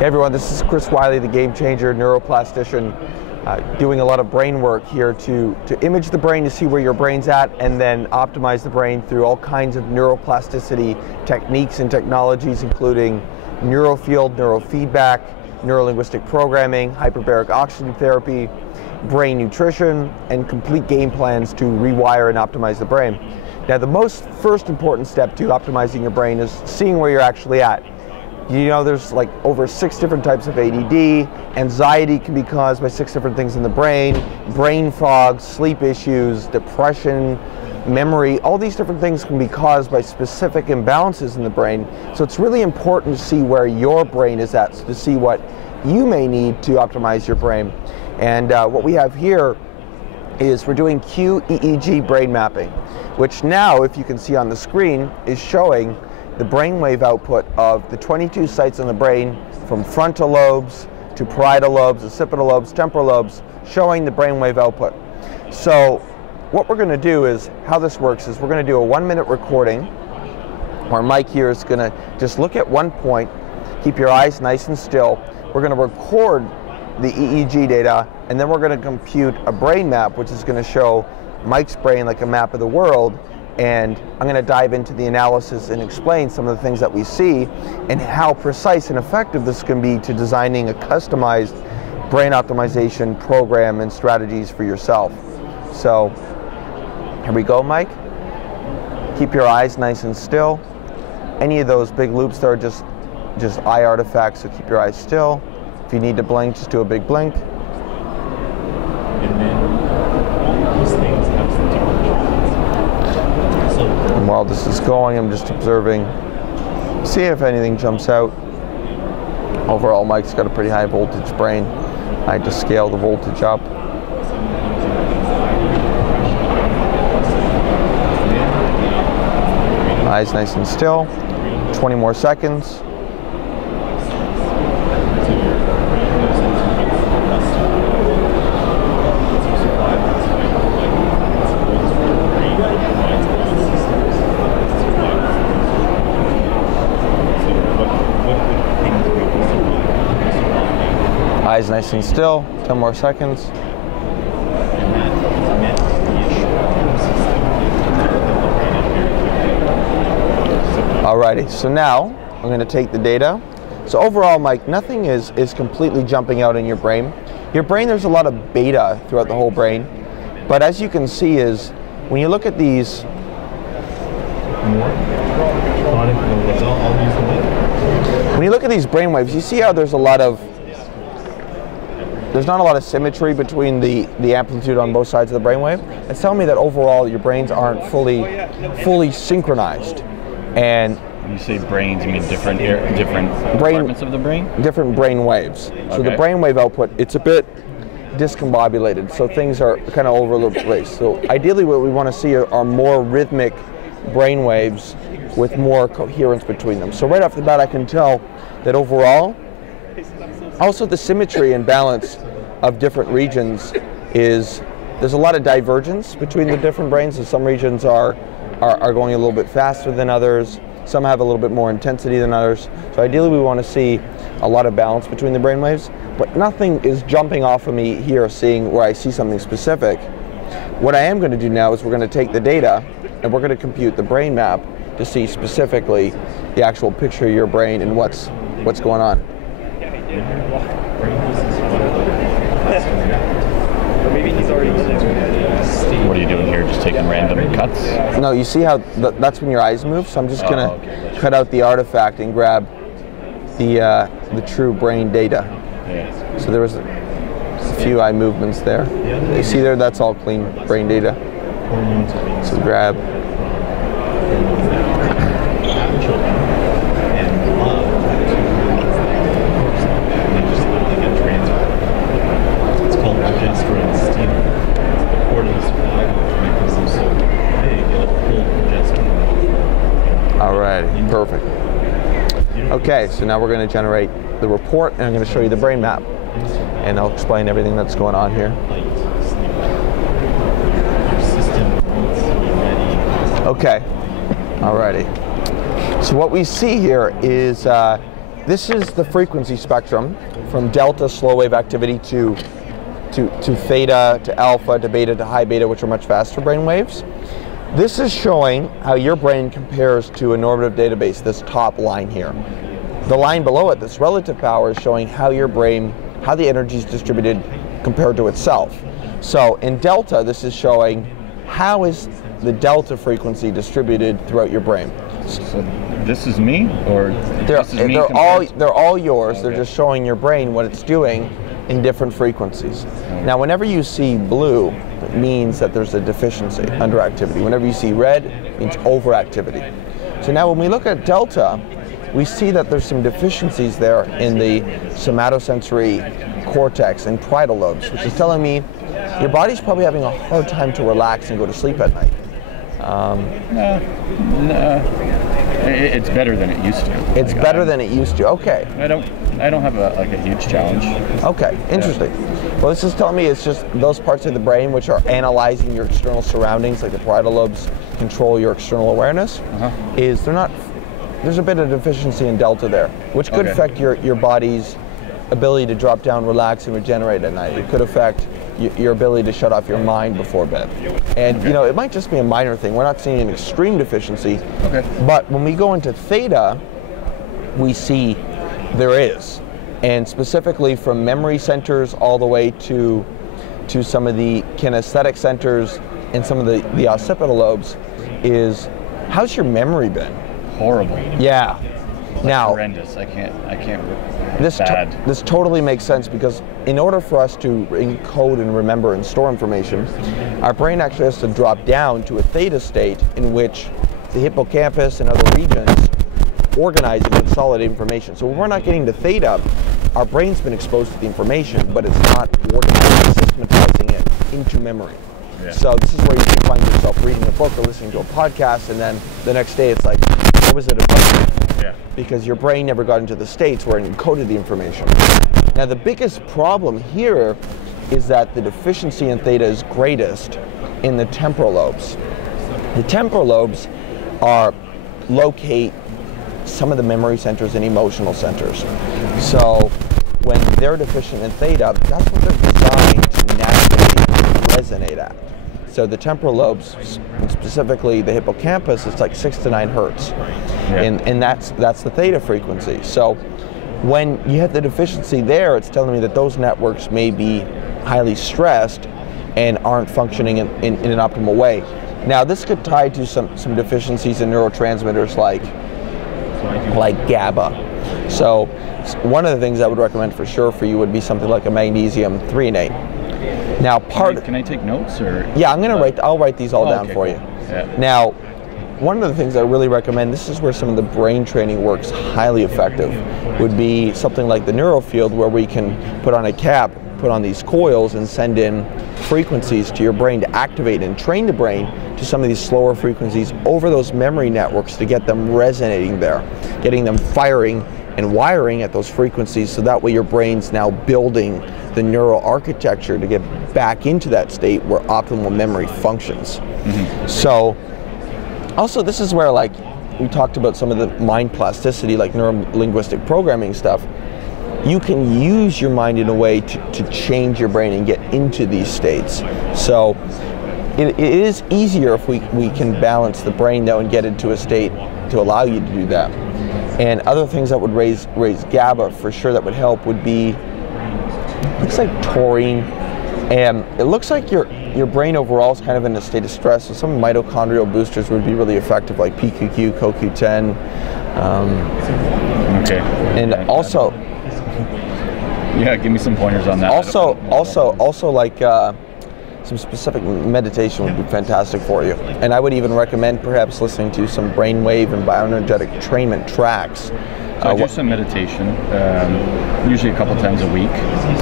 Hey everyone, this is Chris Wyllie, the game changer, neuroplastician, doing a lot of brain work here to image the brain to see where your brain's at and then optimize the brain through all kinds of neuroplasticity techniques and technologies, including Neurofield, Neurofeedback, Neurolinguistic Programming, Hyperbaric Oxygen Therapy, brain nutrition, and complete game plans to rewire and optimize the brain. Now, the first important step to optimizing your brain is seeing where you're actually at. You know, there's like over 6 different types of ADD. Anxiety can be caused by 6 different things in the brain fog, sleep issues, depression, memory. All these different things can be caused by specific imbalances in the brain. So it's really important to see where your brain is at, so to see what you may need to optimize your brain. And what we have here is we're doing QEEG brain mapping, which now, if you can see on the screen, is showing the brainwave output of the 22 sites in the brain, from frontal lobes to parietal lobes, occipital lobes, temporal lobes, showing the brainwave output. So what we're going to do is, how this works is we're going to do a 1-minute recording where Mike here is going to just look at one point, keep your eyes nice and still. We're going to record the EEG data, and then we're going to compute a brain map, which is going to show Mike's brain like a map of the world. And I'm going to dive into the analysis and explain some of the things that we see and how precise and effective this can be to designing a customized brain optimization program and strategies for yourself. So here we go, Mike. Keep your eyes nice and still. Any of those big loops there are just eye artifacts, so keep your eyes still. If you need to blink, just do a big blink. And then all these things have some different traits. And while this is going, I'm just observing, see if anything jumps out. Overall, Mike's got a pretty high voltage brain. I just scale the voltage up. Eyes nice and still. 20 more seconds. Eyes nice and still, 10 more seconds. Alrighty, so now I'm going to take the data. So overall, Mike, nothing is completely jumping out in your brain. Your brain, there's a lot of beta throughout the whole brain. But as you can see is, when you look at these, brain waves, you see how there's not a lot of symmetry between the amplitude on both sides of the brainwave. It's telling me that overall your brains aren't fully synchronized. And when you say brains, you mean different compartments of the brain? Different brain waves. Okay. So the brainwave output, it's a bit discombobulated, so things are kind of all over the place. So ideally what we want to see are more rhythmic brain waves with more coherence between them. So right off the bat I can tell that overall, also the symmetry and balance of different regions there's a lot of divergence between the different brains. So some regions are going a little bit faster than others. Some have a little bit more intensity than others. So ideally we want to see a lot of balance between the brain waves, but nothing is jumping off of me here seeing where I see something specific. What I am going to do now is we're going to take the data and we're going to compute the brain map to see specifically the actual picture of your brain and what's going on. What are you doing here? Just taking random cuts? No, you see how that's when your eyes move. So I'm just gonna cut out the artifact and grab the true brain data. Yeah. So there was a few eye movements there. You see there? That's all clean brain data. So grab. Alright, perfect. Okay, so now we're going to generate the report and I'm going to show you the brain map. And I'll explain everything that's going on here. Okay, alrighty. So what we see here is this is the frequency spectrum from delta slow wave activity to theta, to alpha, to beta, to high beta, which are much faster brain waves. This is showing how your brain compares to a normative database, this top line here. The line below it, this relative power, is showing how your brain, how the energy is distributed compared to itself. So in delta, this is showing how is the delta frequency distributed throughout your brain. So this is me, or this is me? They're all yours. Okay. They're just showing your brain what it's doing in different frequencies. Okay. Now, whenever you see blue, it means that there's a deficiency, underactivity. Whenever you see red, it means overactivity. So now when we look at delta, we see that there's some deficiencies there in the somatosensory cortex and parietal lobes, which is telling me your body's probably having a hard time to relax and go to sleep at night. No, it's better than it used to. It's like better than it used to. Okay. I don't have a huge challenge. Okay, interesting. Yeah. Well, this is telling me it's just those parts of the brain which are analyzing your external surroundings, like the parietal lobes control your external awareness. Is they're not. There's a bit of deficiency in delta there, which could affect your body's ability to drop down, relax, and regenerate at night. It could affect your ability to shut off your mind before bed. And you know, it might just be a minor thing. We're not seeing an extreme deficiency. But when we go into theta, we see there is. And specifically from memory centers all the way to some of the kinesthetic centers and some of the occipital lobes is, how's your memory been? Horrible. Yeah. Like now, horrendous. I can't. This totally makes sense, because in order for us to encode and remember and store information, our brain actually has to drop down to a theta state in which the hippocampus and other regions organize and consolidate information. So when we're not getting to theta, our brain's been exposed to the information, but it's not organizing, systematizing it into memory. Yeah. So this is where you can find yourself reading a book or listening to a podcast, and then the next day it's like, what was it about? Yeah. Because your brain never got into the states where it encoded the information. Now the biggest problem here is that the deficiency in theta is greatest in the temporal lobes. The temporal lobes locate some of the memory centers and emotional centers. So when they're deficient in theta, that's what they're designed to naturally resonate at. So the temporal lobes, and specifically the hippocampus, it's like 6 to 9 hertz. Yeah. And that's the theta frequency. So when you have the deficiency there, it's telling me that those networks may be highly stressed and aren't functioning in an optimal way. Now this could tie to some deficiencies in neurotransmitters like GABA. So one of the things I would recommend for sure for you would be something like a magnesium threonate. Now can I take notes, or? Yeah, I'll write these all down for you. Yeah. Now, one of the things I really recommend, this is where some of the brain training works highly effective, would be something like the Neurofield, where we can put on a cap, put on these coils, and send in frequencies to your brain to activate and train the brain to some of these slower frequencies over those memory networks to get them resonating there, getting them firing and wiring at those frequencies, so that way your brain's now building the neural architecture to get back into that state where optimal memory functions. So also this is where, like, we talked about some of the mind plasticity, like neurolinguistic programming stuff. You can use your mind in a way to change your brain and get into these states. So it is easier if we can balance the brain though and get into a state to allow you to do that. And other things that would raise GABA for sure that would help would be, looks like taurine, and it looks like your brain overall is kind of in a state of stress, so some mitochondrial boosters would be really effective, like PQQ, CoQ10. And also, yeah, give me some pointers on that. Also like some specific meditation would be fantastic for you. And I would even recommend perhaps listening to some brainwave and bioenergetic trainment tracks. So I do some meditation, usually a couple times a week.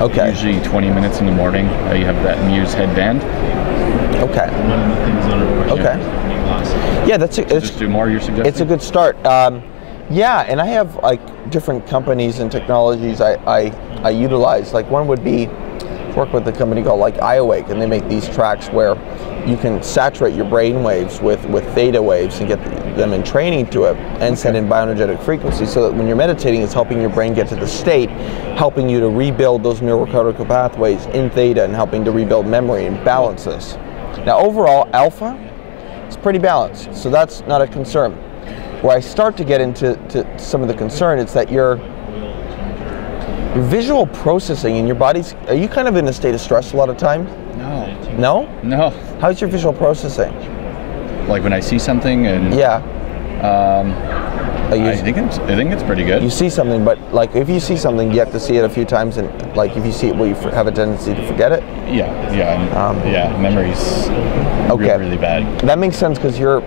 Okay. Usually 20 minutes in the morning. You have that Muse headband. Okay. Okay. Yeah, just do more, you're suggesting? It's a good start. Yeah, and I have like different companies and technologies I utilize. Like one would be work with a company called like iAwake, and they make these tracks where you can saturate your brain waves with theta waves and get them in training to it, and send in bioenergetic frequencies, so that when you're meditating, it's helping your brain get to the state, helping you to rebuild those neurocortical pathways in theta, and helping to rebuild memory and balance this. Now overall, alpha is pretty balanced, so that's not a concern. Where I start to get into some of the concern, it's that your visual processing in your body's, are you kind of in a state of stress a lot of time? No. No? No. How's your visual processing? Like when I see something and Yeah. I think it's pretty good. You see something, but like if you see something, you have to see it a few times, and like if you see it, will you have a tendency to forget it? Yeah. Memory's really bad. That makes sense, because your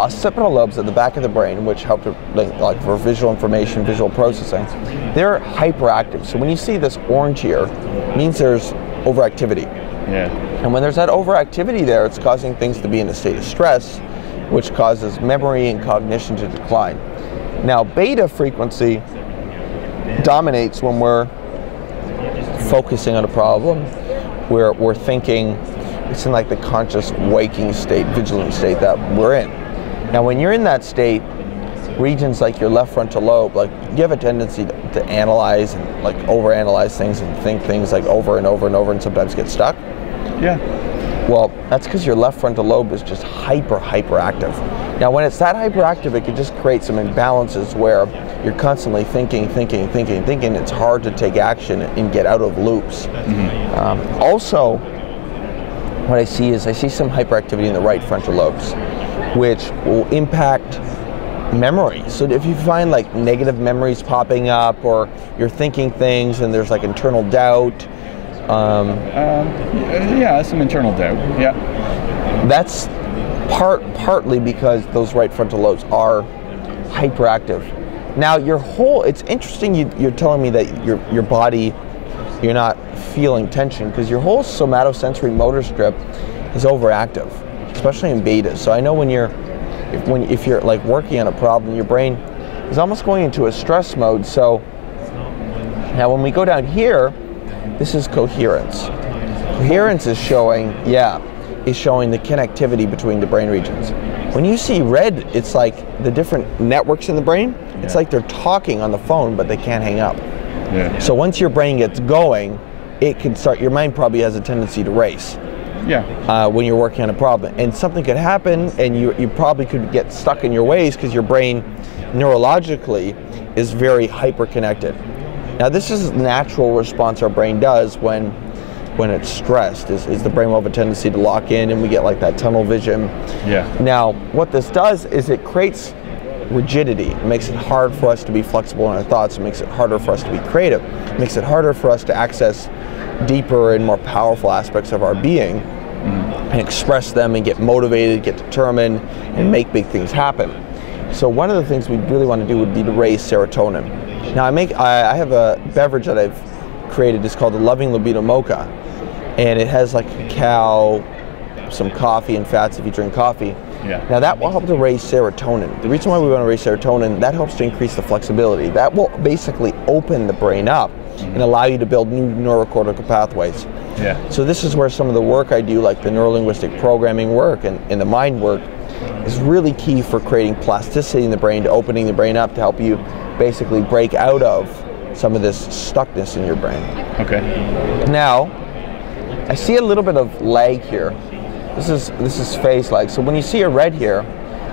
occipital lobes at the back of the brain, which help to like for visual information, visual processing, they're hyperactive. So when you see this orange here, it means there's overactivity. Yeah. And when there's that overactivity there, it's causing things to be in a state of stress, which causes memory and cognition to decline. Now, beta frequency dominates when we're focusing on a problem, where we're thinking. It's in like the conscious waking state, vigilant state that we're in. Now, when you're in that state, regions like your left frontal lobe, like you have a tendency to analyze and like overanalyze things and think things like over and over and over, and sometimes get stuck. Yeah. Well, that's because your left frontal lobe is just hyperactive. Now, when it's that hyperactive, it can just create some imbalances where you're constantly thinking. It's hard to take action and get out of loops. Mm-hmm. Also, what I see some hyperactivity in the right frontal lobes, which will impact memory. So if you find like negative memories popping up, or you're thinking things and there's like internal doubt. Yeah, some internal doubt. Yeah. That's partly because those right frontal lobes are hyperactive. Now it's interesting you're telling me that your body, you're not feeling tension, because your whole somatosensory motor strip is overactive, especially in beta. So I know if you're like working on a problem, your brain is almost going into a stress mode. So now when we go down here, this is coherence. Coherence is showing the connectivity between the brain regions. When you see red, it's like the different networks in the brain. Yeah. It's like they're talking on the phone, but they can't hang up. Yeah. So once your brain gets going, it can start. Your mind probably has a tendency to race. Yeah. When you're working on a problem, and something could happen, and you probably could get stuck in your ways, because your brain neurologically is very hyper-connected. Now, this is a natural response our brain does when it's stressed, is the brain will have a tendency to lock in, and we get like that tunnel vision. Yeah. Now, what this does is it creates rigidity. It makes it hard for us to be flexible in our thoughts. It makes it harder for us to be creative. It makes it harder for us to access deeper and more powerful aspects of our being, and express them and get motivated, get determined, and make big things happen. So one of the things we really want to do would be to raise serotonin. Now I have a beverage that I've created. It's called the Loving Libido Mocha, and it has like cacao, some coffee and fats if you drink coffee. Yeah. Now that will help to raise serotonin. The reason why we want to raise serotonin, that helps to increase the flexibility. That will basically open the brain up and allow you to build new neurocortical pathways. Yeah. So this is where some of the work I do, like the neurolinguistic programming work and the mind work, is really key for creating plasticity in the brain, to opening the brain up, to help you basically break out of some of this stuckness in your brain. Okay. Now, I see a little bit of lag here. This is phase lag. So when you see a red here,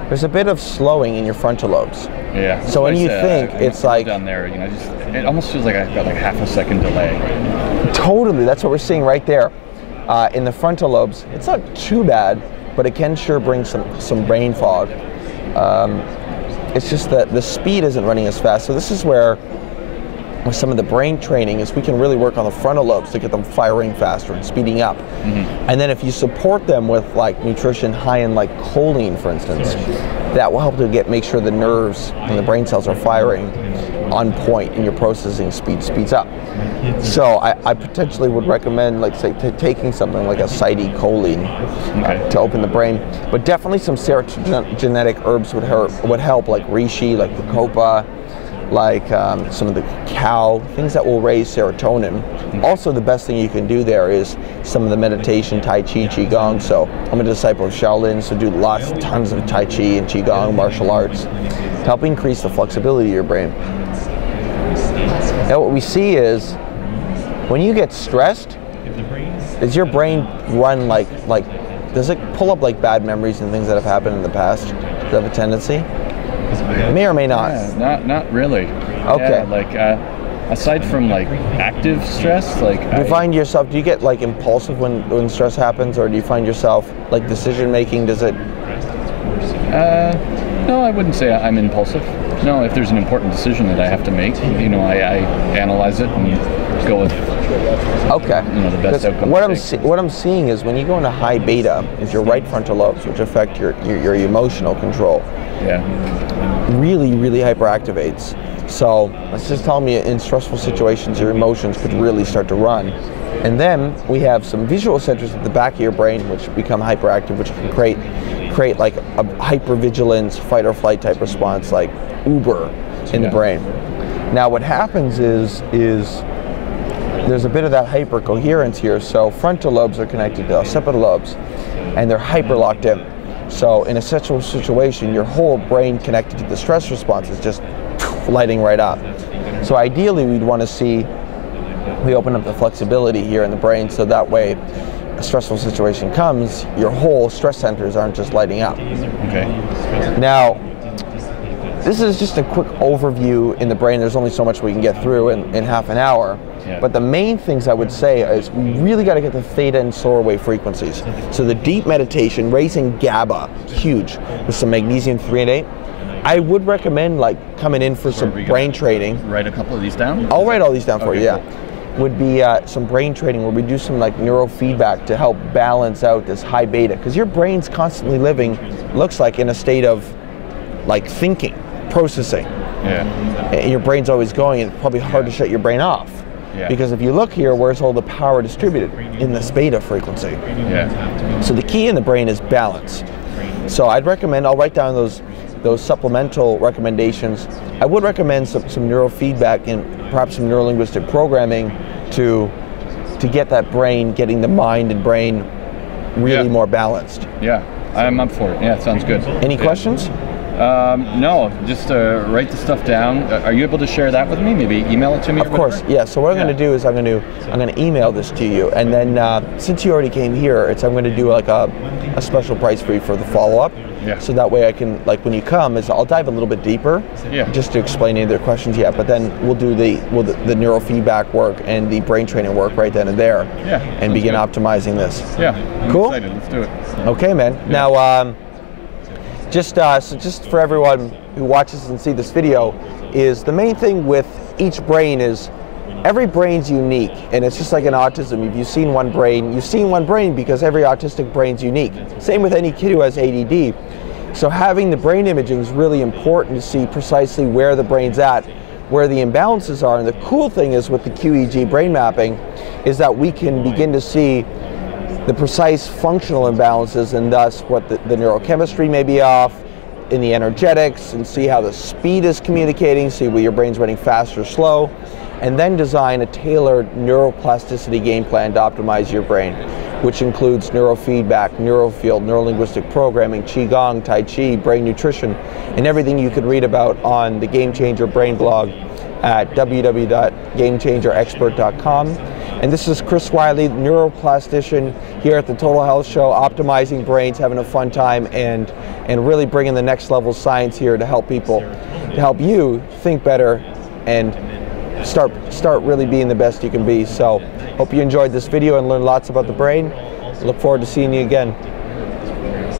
there's a bit of slowing in your frontal lobes. Yeah. So when you think, it's like down there, it almost feels like I've got like half a second delay. Totally, that's what we're seeing right there in the frontal lobes. It's not too bad, but it can sure bring some brain fog. It's just that the speed isn't running as fast. So this is where with some of the brain training is we can really work on the frontal lobes to get them firing faster and speeding up. Mm-hmm. And then if you support them with like nutrition high in like choline, for instance, that will help to make sure the nerves and the brain cells are firing on point, and your processing speed speeds up. So I potentially would recommend, like say, taking something like acetylcholine to open the brain. But definitely some serotogenetic herbs would help, like reishi, like bacopa, like some of the cow, things that will raise serotonin. Also, the best thing you can do there is some of the meditation, Tai Chi, Qigong. So I'm a disciple of Shaolin, so do tons of Tai Chi and Qigong, martial arts, to help increase the flexibility of your brain. Now what we see is, when you get stressed, does your brain run like does it pull up like bad memories and things that have happened in the past? Does it have a tendency? May or may not. Yeah, not really. Okay. Yeah, like aside from like active stress, like do you find yourself, do you get like impulsive when stress happens, or do you find yourself like decision making? Does it? No, I wouldn't say I'm impulsive. No, if there's an important decision that I have to make, you know, I analyze it and go with, okay, you know, the best outcome. What I'm seeing is when you go into high beta, is your right frontal lobes, which affect your emotional control. Yeah. Really hyperactivates. So that's just telling me in stressful situations your emotions could really start to run. And then we have some visual centers at the back of your brain which become hyperactive, which can create like a hypervigilance, fight or flight type response, like Uber in the brain. Now what happens is there's a bit of that hypercoherence here. So frontal lobes are connected to occipital lobes, and they're hyper locked in. So in a stressful situation, your whole brain connected to the stress response is just lighting right up. So ideally, we'd want to see, we open up the flexibility here in the brain, so that way a stressful situation comes, your whole stress centers aren't just lighting up. Okay. Now, this is just a quick overview in the brain. There's only so much we can get through in half an hour. Yeah. But the main things I would say is we really got to get the theta and slower wave frequencies. So the deep meditation, raising GABA, huge, with some magnesium 3 and 8. I would recommend like coming in for some brain training. Write a couple of these down? I'll write all these down for you, yeah. Cool. Would be some brain training where we do some like neurofeedback to help balance out this high beta, because your brain's constantly living, looks like, in a state of like thinking, processing. Yeah. And your brain's always going, and it's probably hard to shut your brain off. Yeah. Because if you look here, where's all the power distributed? In this beta frequency. Yeah. So the key in the brain is balance. So I'd recommend, I'll write down those supplemental recommendations. I would recommend some neurofeedback and perhaps some neurolinguistic programming to get that brain, getting the mind and brain really more balanced. Yeah, I'm up for it. Yeah, it sounds good. Any questions? No, just write the stuff down. Are you able to share that with me? Maybe email it to me? Of course, yeah. So what I'm going to do is I'm going to email this to you, and then since you already came here, I'm going to do like a special price for you for the follow-up. Yeah. So that way I can, like when you come, I'll dive a little bit deeper, just to explain any of their questions you have. But then we'll do the neurofeedback work and the brain training work right then and there, and begin optimizing this. Yeah. Cool. I'm excited. Let's do it. Okay, man. Yeah. Now, just for everyone who watches and see this video, is the main thing with each brain is every brain's unique, and it's just like in autism. If you've seen one brain, you've seen one brain because every autistic brain's unique. Same with any kid who has ADD. So having the brain imaging is really important to see precisely where the brain's at, where the imbalances are. And the cool thing is with the QEEG brain mapping is that we can begin to see the precise functional imbalances, and thus what the neurochemistry may be off in the energetics, and see how the speed is communicating, see where your brain's running fast or slow, and then design a tailored neuroplasticity game plan to optimize your brain, which includes neurofeedback, Neurofield, neurolinguistic programming, Qigong, Tai Chi, brain nutrition, and everything you could read about on the Game Changer Brain blog at www.gamechangerexpert.com. And this is Chris Wyllie, neuroplastician here at the Total Health Show, optimizing brains, having a fun time, and really bringing the next level science here to help people, to help you think better and start really being the best you can be. So hope you enjoyed this video and learned lots about the brain. Look forward to seeing you again.